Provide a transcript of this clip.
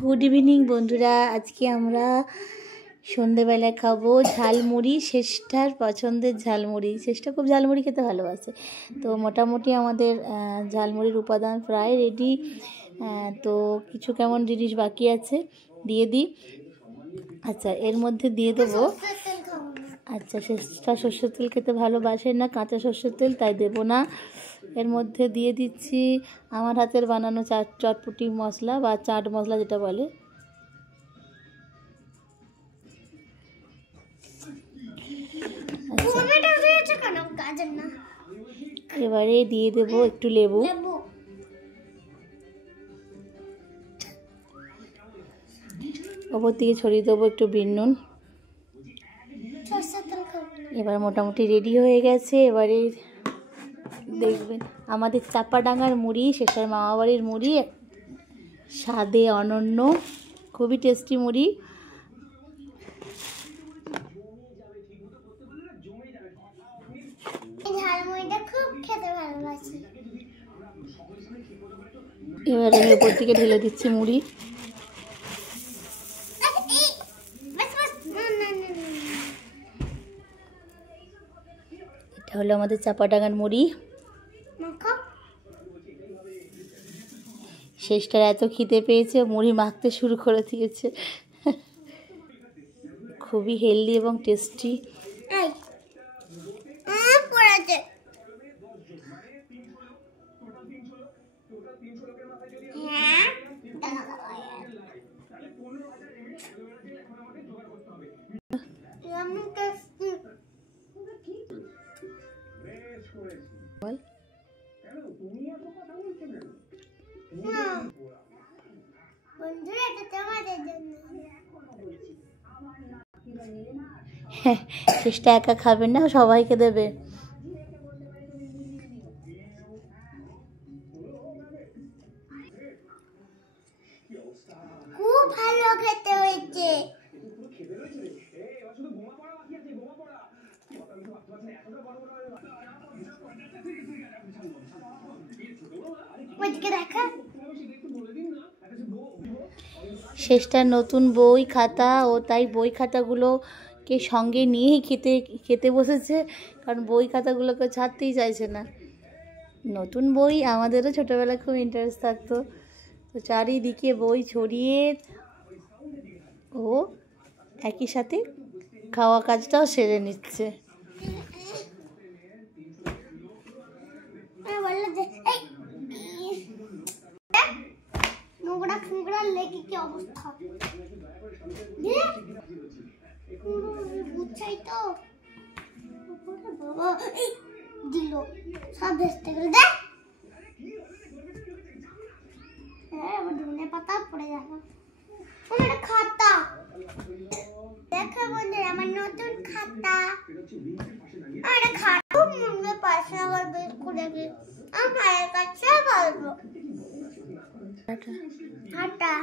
Good evening বন্ধুরা। আজকে আমরা সন্ধেবেলায় খাবো ঝালমুড়ি, শেষটার পছন্দের ঝালমুড়ি। শেষটা খুব ঝালমুড়ি খেতে ভালোবাসে। তো মোটামুটি আমাদের ঝালমুড়ির উপাদান প্রায় রেডি। তো কিছু কেমন জিনিস বাকি আছে, দিয়ে দিই। আচ্ছা, এর মধ্যে দিয়ে দেবো, আচ্ছা শেষটা সর্ষের তেল খেতে ভালোবাসে না, কাঁচা সর্ষের তেল, তাই দেবো না। এর মধ্যে দিয়ে দিচ্ছি আমার হাতের বানানো চটপটি মশলা বা চাট মশলা যেটা বলে। এবারে দিয়ে দেবো একটু লেবু, ওপর থেকে ছড়িয়ে দেবো একটু বিট নুন। এবার মোটামুটি রেডি হয়ে গেছে। এবারে দেখবেন আমাদের চাপাডাঙ্গার মুড়ি, শেষের মামাবাড়ির মুড়ি, স্বাদে অনন্য, খুবই টেস্টি মুড়ি। এবার আমি উপর থেকে ঢেলে দিচ্ছি মুড়ি। এটা হলো আমাদের চাপাডাঙ্গার মুড়ি। শেষটার এত খিদে পেয়েছে, মুড়ি মাখতে শুরু করে দিয়েছে। খুবই হেলদি এবং টেস্টি। শেষটা একা খাবেন না, সবাইকে দেবে। খুব ভালো খেতে হয়েছে। শেষটা নতুন বই খাতা, ও তাই বই খাতাগুলোকে সঙ্গে নিয়েই খেতে বসেছে, কারণ বই খাতাগুলোকে ছাড়তেই চাইছে না। নতুন বই, আমাদেরও ছোটোবেলায় খুব ইন্টারেস্ট থাকতো। তো চারিদিকে বই ছড়িয়ে ও একই সাথে খাওয়া কাজটাও সেরে নিচ্ছে। দিল সব ভেস্তে গেল। দেখ ধনে পাতা পড়ে যাবে। খাতা দেখো বন্ধুরা, আমার নতুন খাতা। এটা খাতা খুব মনে পড়াশোনা করবে করে আমার কাছে বলবো। টাটা।